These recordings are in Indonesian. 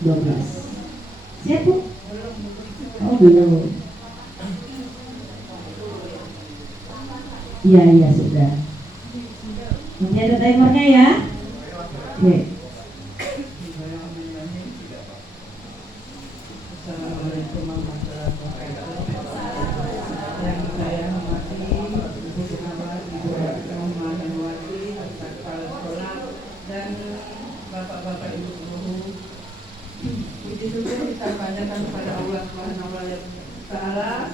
12. Siap Bu? Oh belum. Iya sudah. Nanti ada timernya ya. Oke. Assalamualaikum warahmatullahi wabarakatuh. Yang saya hormati Ibu Pengawas, Ibu Rahmat Anwati, kepala sekolah dan bapak-bapak ibu guru. Puji syukur kita panjatkan kepada Allah Subhanahu wa Ta'ala,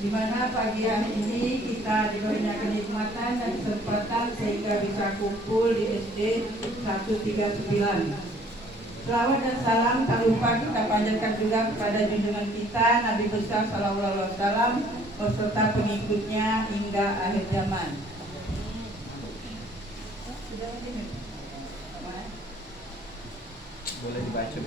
di mana pagi hari ini kita diberikan kenikmatan dan kesempatan sehingga bisa kumpul di SD 139. Selawat dan salam tak lupa kita panjatkan juga kepada junjungan kita Nabi besar Sallallahu Alaihi Wasallam beserta pengikutnya hingga akhir zaman. Boleh dibaca.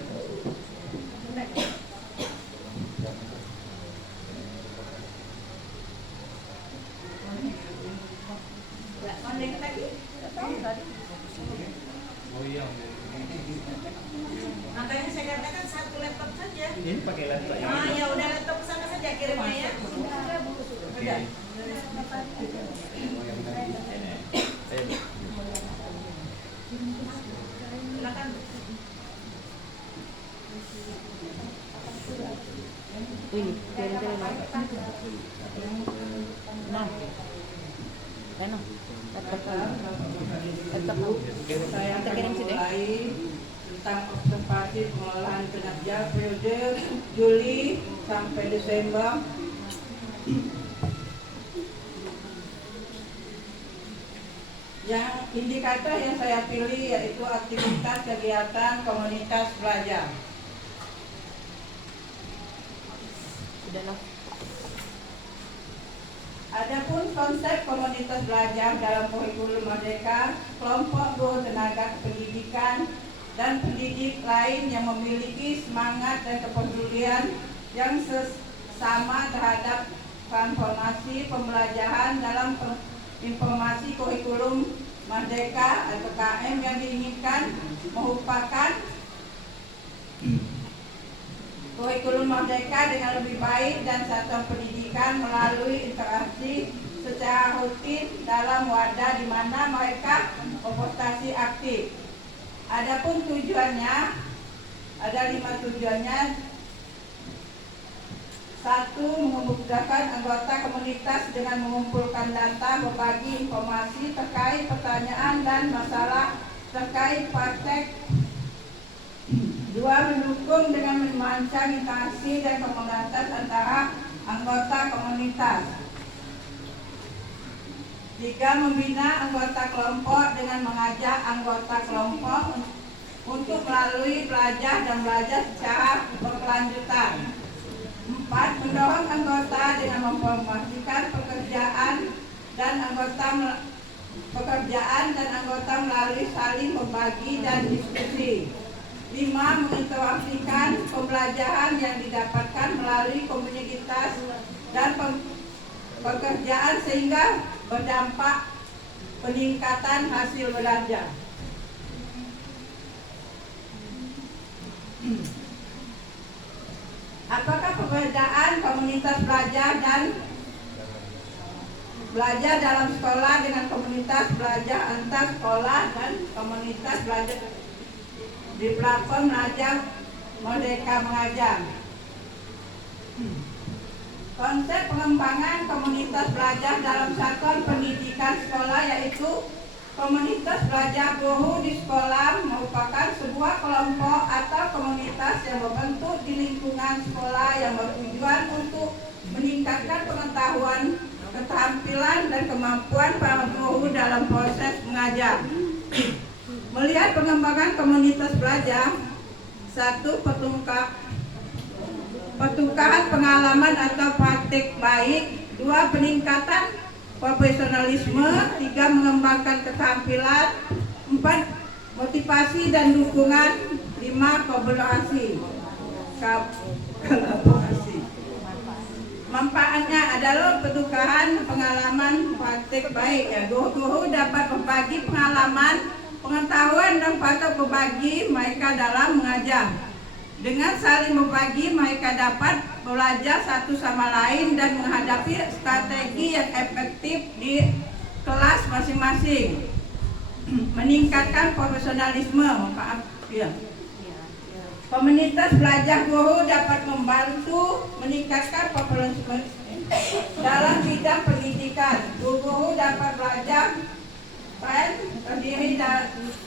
Oh iya. Makanya saya katakan satu laptop saja. Ini pakai laptop ya? Ah ya udah laptop sana saja kirimnya ya. Oke. Silakan. Ini, kirim-kirim nah. Saya akan memulai tentang observasi pengolahan kinerja periode Juli sampai Desember. Yang indikator yang saya pilih yaitu aktivitas kegiatan komunitas belajar. Adapun konsep komunitas belajar dalam kurikulum Merdeka, kelompok guru tenaga pendidikan dan pendidik lain yang memiliki semangat dan kepedulian yang sama terhadap transformasi pembelajaran dalam informasi kurikulum Merdeka atau KM yang diinginkan merupakan kurikulum Merdeka dengan lebih baik dan satuan pendidikan melalui interaksi secara rutin dalam wadah di mana mereka berprestasi aktif. Adapun tujuannya, ada 5 tujuannya. 1. Memudahkan anggota komunitas dengan mengumpulkan data, berbagi informasi terkait pertanyaan dan masalah terkait praktek. 2. Mendukung dengan merancang interaksi dan komunitas antara anggota komunitas. 3. Membina anggota kelompok dengan mengajak anggota kelompok untuk melalui belajar dan belajar secara berkelanjutan. 4. Mendorong anggota dengan mempromosikan pekerjaan dan anggota melalui saling berbagi dan diskusi. 5. Menginteraksikan pembelajaran yang didapatkan melalui komunitas dan pekerjaan sehingga berdampak peningkatan hasil belajar. Apakah perbedaan komunitas belajar dan belajar dalam sekolah dengan komunitas belajar antar sekolah dan komunitas belajar di platform belajar Merdeka Mengajar? Konsep pengembangan komunitas belajar dalam satuan pendidikan sekolah yaitu komunitas belajar guru di sekolah merupakan sebuah kelompok atau komunitas yang berbentuk di lingkungan sekolah yang bertujuan untuk meningkatkan pengetahuan, keterampilan dan kemampuan para guru dalam proses mengajar. Melihat pengembangan komunitas belajar, 1. Pertukaran pengalaman atau praktik baik. 2. Peningkatan profesionalisme. 3. Mengembangkan keterampilan. 4. Motivasi dan dukungan. 5. Kolaborasi. Manfaatnya adalah pertukaran pengalaman praktik baik. Ya, guru-guru dapat berbagi pengalaman, pengetahuan dan patut berbagi mereka dalam mengajar. Dengan saling berbagi, mereka dapat belajar satu sama lain dan menghadapi strategi yang efektif di kelas masing-masing. Meningkatkan profesionalisme. Komunitas belajar guru dapat membantu meningkatkan profesionalisme dalam bidang pendidikan. Guru dapat belajar terdiri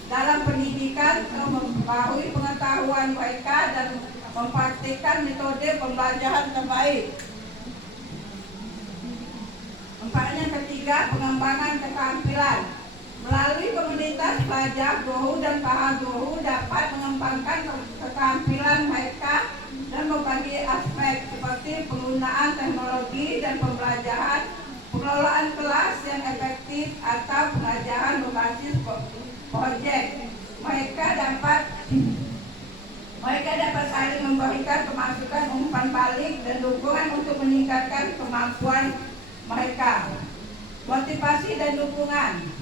dalam pendidikan, mengetahui pengetahuan mereka dan mempraktikkan metode pembelajaran terbaik. Empatnya ketiga, pengembangan keterampilan. Melalui komunitas belajar, guru dan para guru dapat mengembangkan keterampilan mereka dan berbagai aspek seperti penggunaan teknologi dan pembelajaran, pengelolaan kelas yang efektif atau pengajaran berbasis proyek. Mereka dapat saling memberikan pemasukan, umpan balik dan dukungan untuk meningkatkan kemampuan mereka. Motivasi dan dukungan.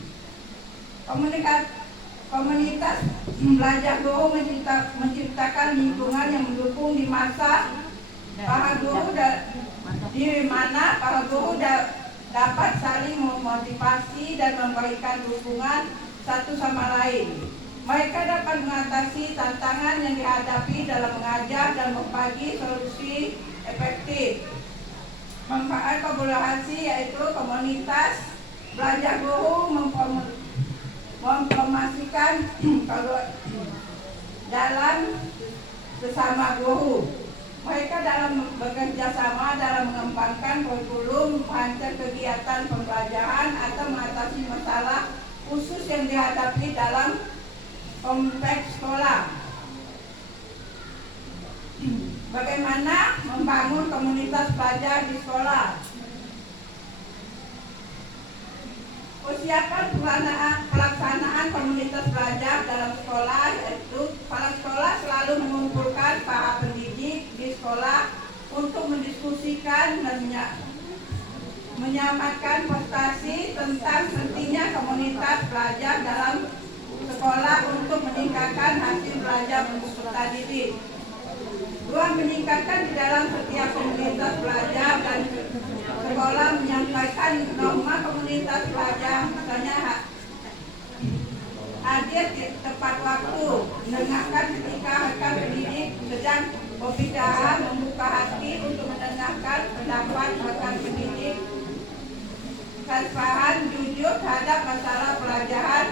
Komunitas belajar guru menciptakan lingkungan yang mendukung di masa para guru di mana para guru dapat saling memotivasi dan memberikan dukungan satu sama lain. Mereka dapat mengatasi tantangan yang dihadapi dalam mengajar dan berbagi solusi efektif. Manfaat kolaborasi yaitu komunitas belajar guru mempromosikan dalam sesama guru. Mereka dalam bekerja sama dalam mengembangkan kurikulum, merancang kegiatan pembelajaran atau mengatasi masalah khusus yang dihadapi dalam konteks sekolah. Bagaimana membangun komunitas belajar di sekolah? Persiapan pelaksanaan komunitas belajar dalam sekolah yaitu kepala sekolah selalu mengumpulkan para pendidik di sekolah untuk mendiskusikan dan menyampaikan prestasi tentang pentingnya komunitas belajar dalam sekolah untuk meningkatkan hasil belajar peserta didik. Dua, meningkatkan di dalam setiap komunitas belajar dan sekolah menyampaikan norma komunitas belajar, misalnya hadir tepat waktu, mendengarkan ketika rekan pendidik sedang berbicara, membuka hati untuk mendengarkan pendapat rekan pendidik, transparan, jujur terhadap masalah pelajaran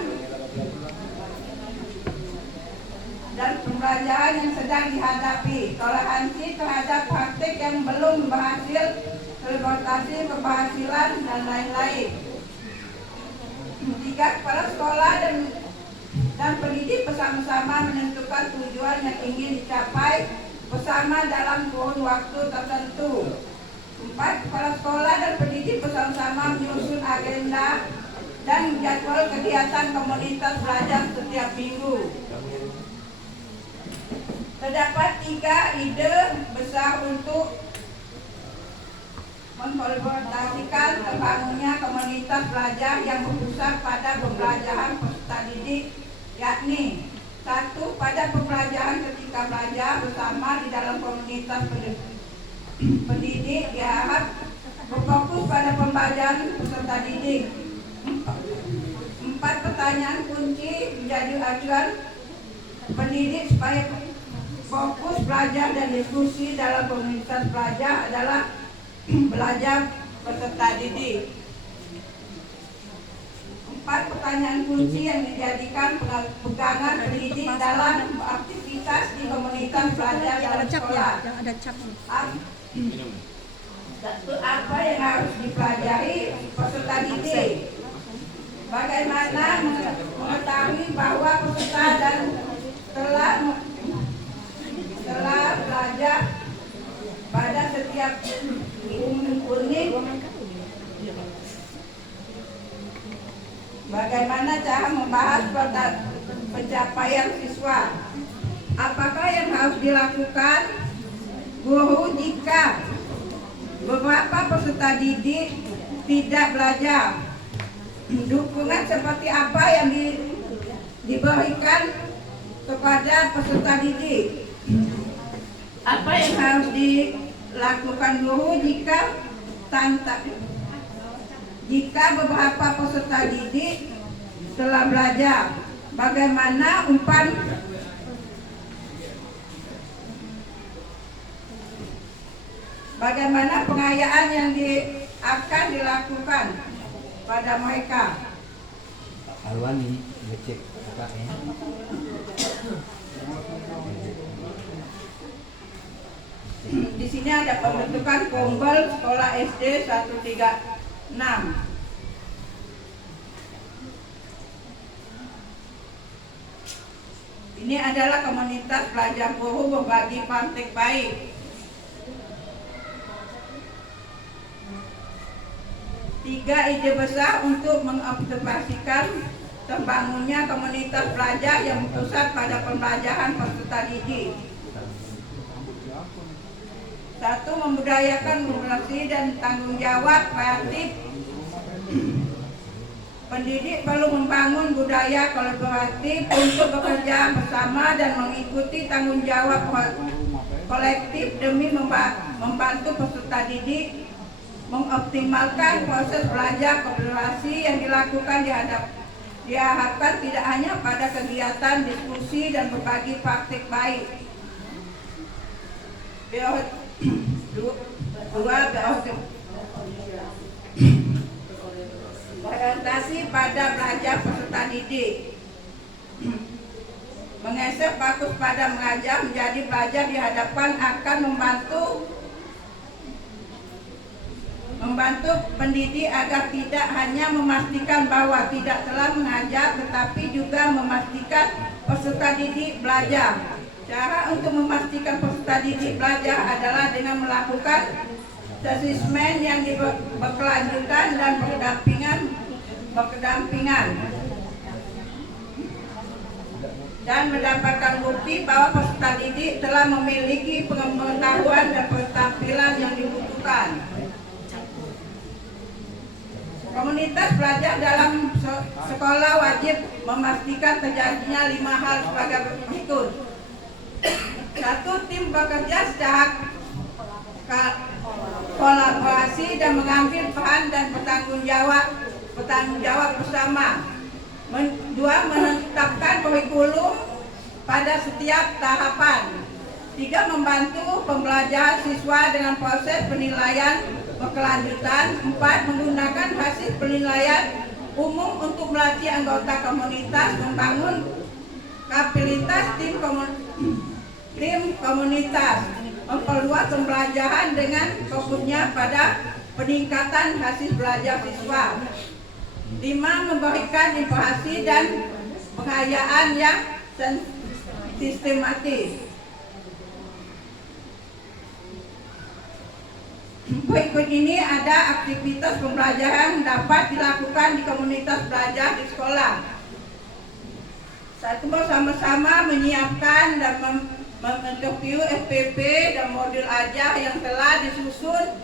dan pembelajaran yang sedang dihadapi, toleransi terhadap praktik yang belum berhasil, selebrasi keberhasilan dan lain-lain. Tiga, kepala sekolah dan pendidik bersama-sama menentukan tujuan yang ingin dicapai bersama dalam kurun waktu tertentu. Empat, kepala sekolah dan pendidik bersama-sama menyusun agenda dan jadwal kegiatan komunitas belajar setiap minggu. Terdapat 3 ide besar untuk mengkolaborasikan terbangunnya komunitas belajar yang berpusat pada pembelajaran peserta didik, yakni 1. Pada pembelajaran ketika belajar bersama di dalam komunitas pendidik diharap berfokus pada pembelajaran peserta didik. 4. Pertanyaan kunci menjadi acuan pendidik supaya fokus belajar dan diskusi dalam komunitas belajar adalah belajar peserta didik. 4. Pertanyaan kunci yang dijadikan pegangan pendidik dalam aktivitas di komunitas belajar dalam sekolah. Satu, apa yang harus dipelajari peserta didik? Bagaimana mengetahui bahwa peserta dan telah belajar pada setiap unit. Bagaimana cara membahas pencapaian siswa? Apakah yang harus dilakukan guru jika beberapa peserta didik tidak belajar? Dukungan seperti apa yang diberikan kepada peserta didik? Apa yang harus dilakukan guru jika beberapa peserta didik telah belajar? Bagaimana pengayaan yang akan dilakukan pada mereka? Alwani ngecek kakaknya. Di sini ada pembentukan Kombel Sekolah SD 136. Ini adalah komunitas belajar guru berbagi praktik baik. 3 ide besar untuk mengobservasikan terbangunnya komunitas belajar yang berpusat pada pembelajaran peserta didik. 1. Membudayakan moderasi dan tanggung jawab kreatif. Pendidik perlu membangun budaya kolaboratif untuk bekerja bersama dan mengikuti tanggung jawab kolektif demi membantu peserta didik mengoptimalkan proses belajar kolaborasi yang dilakukan diharapkan tidak hanya pada kegiatan diskusi dan berbagi praktik baik. 2. Orientasi pada belajar peserta didik. Menggeser fokus pada mengajar menjadi belajar dihadapkan akan membantu pendidik agar tidak hanya memastikan bahwa tidak telah mengajar, tetapi juga memastikan peserta didik belajar. Cara untuk memastikan peserta didik belajar adalah dengan melakukan asesmen yang berkelanjutan dan berkedampingan dan mendapatkan bukti bahwa peserta didik telah memiliki pengetahuan dan keterampilan yang dibutuhkan. Komunitas belajar dalam sekolah wajib memastikan terjadinya 5 hal sebagai berikut. 1. Tim bekerja secara kolaborasi dan mengambil peran dan bertanggung jawab bersama. 2. Menetapkan kurikulum pada setiap tahapan. 3. Membantu pembelajaran siswa dengan proses penilaian berkelanjutan. 4. Menggunakan hasil penilaian umum untuk melatih anggota komunitas membangun kapabilitas tim komunitas, memperluas pembelajaran dengan fokusnya pada peningkatan hasil belajar siswa. 5. Memberikan informasi dan pengayaan yang sistematis. Berikut ini ada aktivitas pembelajaran yang dapat dilakukan di komunitas belajar di sekolah. 1. Bersama-sama menyiapkan dan menginterview FPP dan modul ajar yang telah disusun.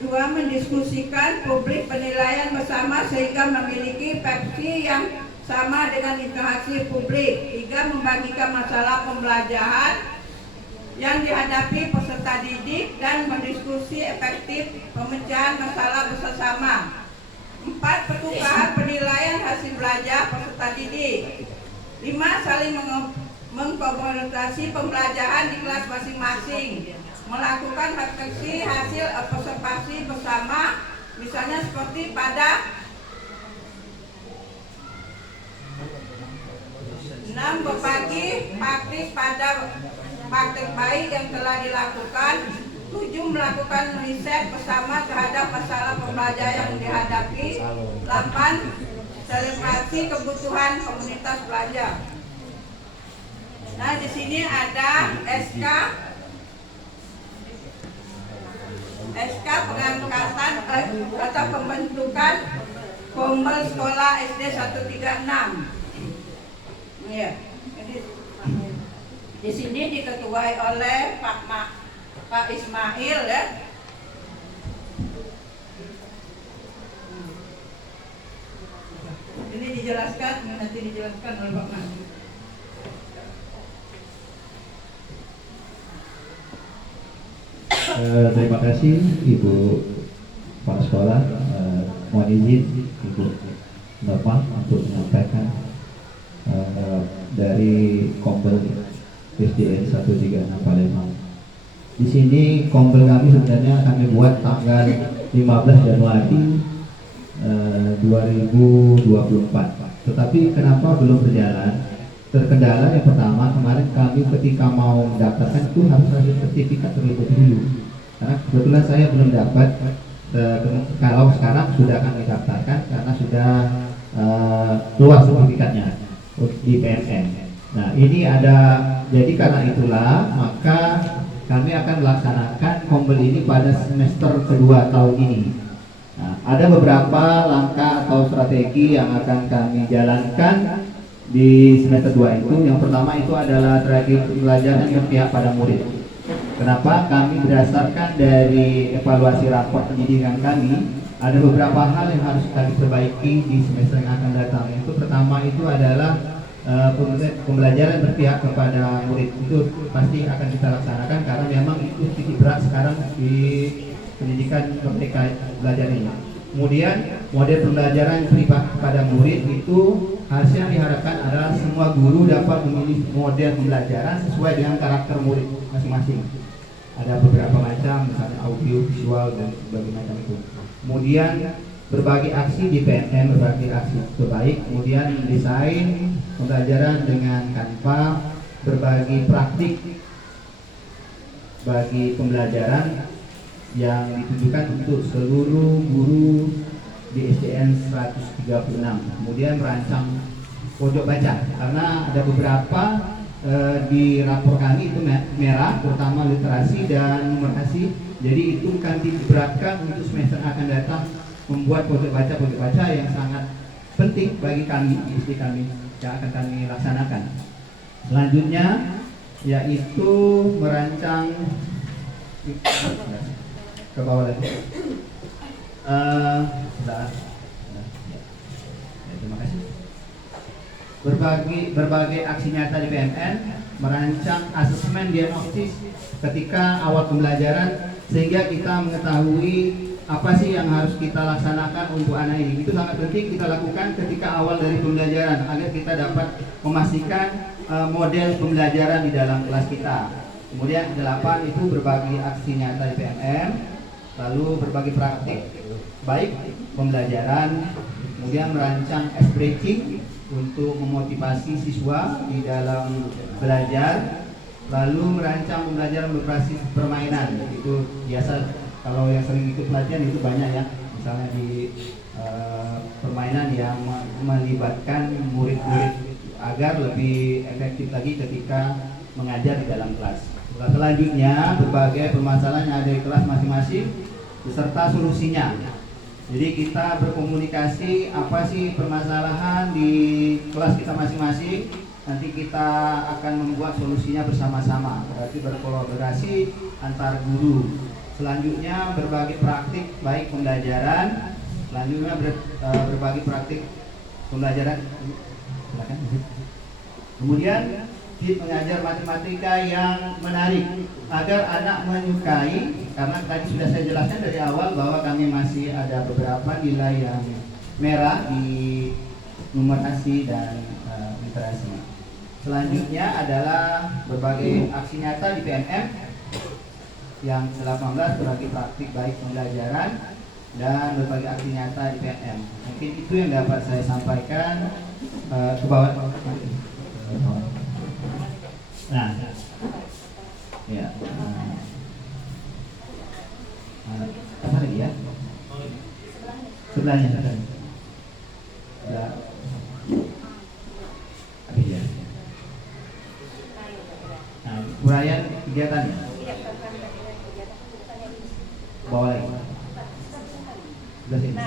2. Mendiskusikan publik penilaian bersama sehingga memiliki versi yang sama dengan interaksi publik. 3. Membagikan masalah pembelajaran yang dihadapi peserta didik dan berdiskusi efektif pemecahan masalah bersama. 4. Pertukaran penilaian hasil belajar peserta didik. 5. Saling mengkomunikasi pembelajaran di kelas masing-masing. Melakukan refleksi hasil observasi bersama, misalnya seperti pada 6. Berbagi praktik baik yang telah dilakukan. 7. Melakukan riset bersama terhadap masalah pembelajaran yang dihadapi. 8. Selebrasi kebutuhan komunitas belajar. Nah, di sini ada SK pengangkatan atau pembentukan Kombel Sekolah SD 136. Ya. Jadi, di sini diketuai oleh Pak Ismail ya. Ini dijelaskan, nanti dijelaskan oleh Pak Mas. Terima kasih Ibu Kepala Sekolah. Mohon izin Ibu Norma untuk menyampaikan dari Kombel SDN 136 Palembang. Di sini Kombel kami sebenarnya kami buat tanggal 15 Januari 2024. Tetapi kenapa belum berjalan? Terkendala yang pertama, kemarin kami ketika mau mendaftarkan itu harus ada sertifikat terlebih dahulu. Karena kebetulan saya belum dapat. Kalau sekarang sudah kami daftarkan karena sudah keluar sertifikatnya di PNN. Nah ini ada, jadi karena itulah maka kami akan melaksanakan Kombel ini pada semester kedua tahun ini. Nah, ada beberapa langkah atau strategi yang akan kami jalankan di semester 2 itu. Yang pertama itu adalah strategi pembelajaran yang berpihak pada murid. Kenapa? Kami berdasarkan dari evaluasi rapor pendidikan kami, ada beberapa hal yang harus kami perbaiki di semester yang akan datang. Itu pertama itu adalah pembelajaran berpihak kepada murid. Itu pasti akan kita laksanakan karena memang itu titik berat sekarang di pendidikan merdeka belajar ini. Kemudian model pembelajaran berpihak kepada murid itu hasil yang diharapkan adalah semua guru dapat memilih model pembelajaran sesuai dengan karakter murid masing-masing. Ada beberapa macam, misalnya audio, visual, dan berbagai macam itu. Kemudian berbagi aksi di PNN, berbagi aksi terbaik. Kemudian desain pembelajaran dengan Canva, berbagi praktik bagi pembelajaran yang ditujukan untuk seluruh guru di SDN 136. Kemudian merancang pojok baca, karena ada beberapa di rapor kami itu merah, terutama literasi dan numerasi. Jadi itu kan diberatkan untuk semester akan datang membuat pojok baca yang sangat penting bagi kami di SD kami yang akan kami laksanakan. Selanjutnya yaitu merancang ke bawah lagi. Terima kasih. Berbagai aksi nyata di PNN, merancang asesmen diagnostis ketika awal pembelajaran sehingga kita mengetahui apa sih yang harus kita laksanakan untuk anak ini. Itu sangat penting kita lakukan ketika awal dari pembelajaran agar kita dapat memastikan model pembelajaran di dalam kelas kita. Kemudian 8 itu berbagi aksi nyata di PNN, lalu berbagi praktik baik pembelajaran, kemudian merancang breaking untuk memotivasi siswa di dalam belajar, lalu merancang pembelajaran berbasis permainan. Itu biasa kalau yang sering ikut pelatihan itu banyak ya, misalnya di permainan yang melibatkan murid-murid agar lebih efektif lagi ketika mengajar di dalam kelas. Selanjutnya berbagai permasalahan yang ada di kelas masing-masing beserta solusinya. Jadi kita berkomunikasi apa sih permasalahan di kelas kita masing-masing. Nanti kita akan membuat solusinya bersama-sama. Berarti berkolaborasi antar guru. Selanjutnya berbagi praktik baik pembelajaran. Selanjutnya berbagi praktik pembelajaran. Silakan. Kemudian kita mengajar matematika yang menarik agar anak menyukai, karena tadi sudah saya jelaskan dari awal bahwa kami masih ada beberapa nilai yang merah di numerasi dan literasi. Selanjutnya adalah berbagai aksi nyata di PNM yang 18 berbagi praktik baik pembelajaran dan berbagai aksi nyata di PNM. Mungkin itu yang dapat saya sampaikan. Ke bawah. Nah, ya. Apa lagi ya? Sebelahnya. Ya. Habis ya. Nah, uraian kegiatannya. Bawa lagi. Sebelah sini.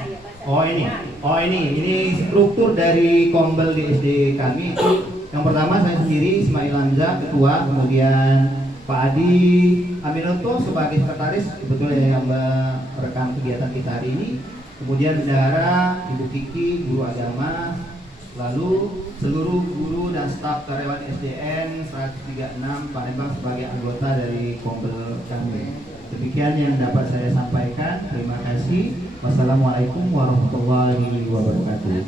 Oh ini struktur dari Kombel di SD kami itu yang pertama saya sendiri Ismail Hamzah ketua, kemudian Pak Adi Aminoto sebagai sekretaris sebetulnya yang merekam kegiatan kita hari ini, kemudian bendahara Ibu Kiki guru agama, lalu seluruh guru dan staf karyawan SDN 136 Palembang sebagai anggota dari Kombel kami. Demikian yang dapat saya sampaikan. Terima kasih. Wassalamualaikum warahmatullahi wabarakatuh.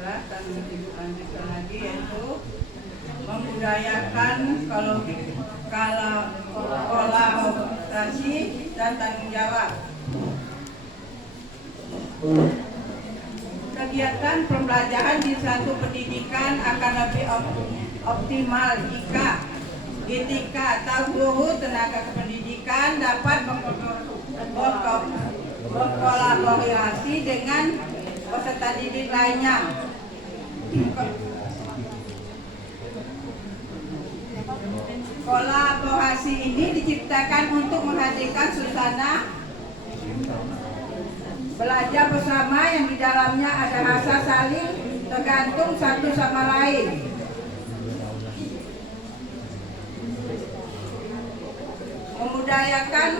Dan dilanjutkan lagi yaitu membudayakan kalau kolaborasi dan tanggung jawab. Kegiatan pembelajaran di satu pendidikan akan lebih optimal jika GTK atau guru tenaga kependidikan dapat berkolaborasi dengan peserta didik lainnya. Kolaborasi ini diciptakan untuk menghadirkan suasana belajar bersama yang di dalamnya ada rasa saling tergantung satu sama lain. Memudayakan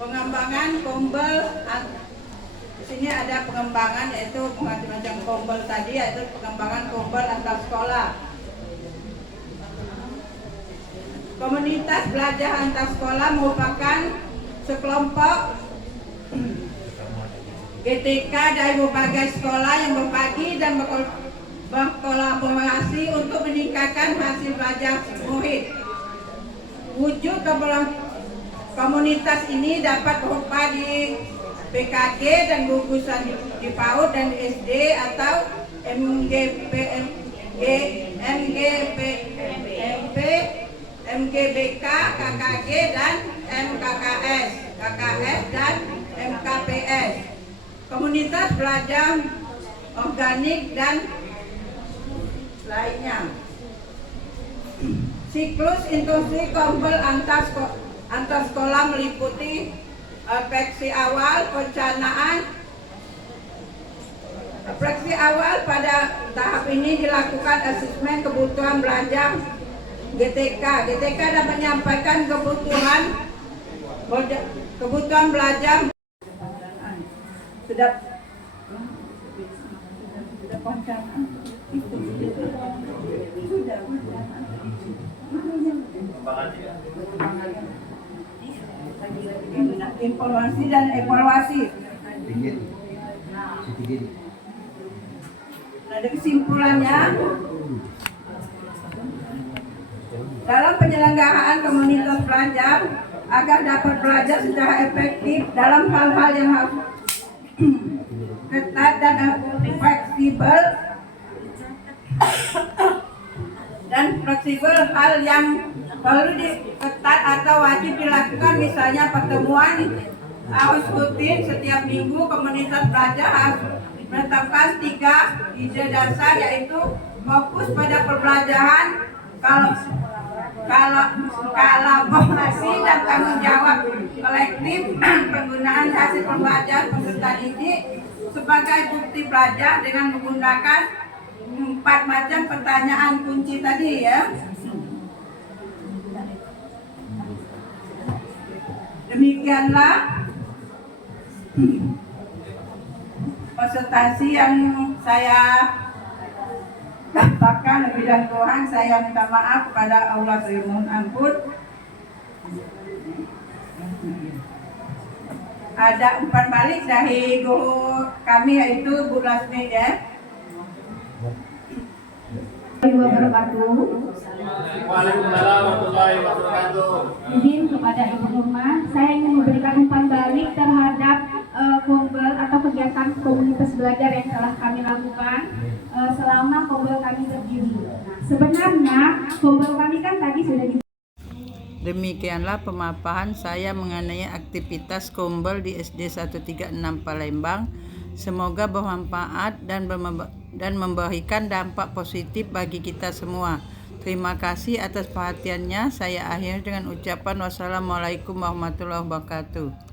pengembangan Kombel. Di sini ada pengembangan yaitu macam Kombel tadi, yaitu pengembangan Kombel antar sekolah. Komunitas belajar antar sekolah merupakan sekelompok GTK dari berbagai sekolah yang berbagi dan berkolaborasi untuk meningkatkan hasil belajar murid. Wujud komunitas ini dapat berupa di PKG dan gugusan di PAUD dan SD atau MGBK, KKG dan MKKS, KKS dan MKPS. Komunitas belajar organik dan lainnya. Siklus instruksi Kombel antar sekolah meliputi refleksi awal, perencanaan. Refleksi awal pada tahap ini dilakukan asesmen kebutuhan belajar GTK. GTK dapat menyampaikan kebutuhan belajar. Sudah perencanaan itu sudah informasi dan evaluasi. Ada kesimpulannya, dalam penyelenggaraan komunitas belajar agar dapat belajar secara efektif dalam hal-hal yang harus ketat dan fleksibel, hal yang perlu diketat atau wajib dilakukan, misalnya pertemuan harus rutin setiap minggu. Komunitas belajar harus menetapkan 3 ide dasar, yaitu fokus pada pembelajaran, kolaborasi dan tanggung jawab kolektif, penggunaan hasil pembelajaran peserta didik sebagai bukti belajar dengan menggunakan 4 macam pertanyaan kunci tadi ya. Demikianlah presentasi yang saya dapatkan. Lebih dan kurang saya minta maaf kepada Allah, saya mohon ampun. Ada umpan balik dari guru kami yaitu Bu Lasmi ya. Waalaikumsalam warahmatullahi wabarakatuh. Izin kepada Ibu Rumah, saya ingin memberikan umpan balik terhadap Kombel atau kegiatan komunitas belajar yang telah kami lakukan selama Kombel kami berdiri. Sebenarnya Kombel kami kan tadi sudah di. Demikianlah pemaparan saya mengenai aktivitas Kombel di SD 136 Palembang Semoga bermanfaat dan memberikan dampak positif bagi kita semua. Terima kasih atas perhatiannya. Saya akhiri dengan ucapan wassalamualaikum warahmatullahi wabarakatuh.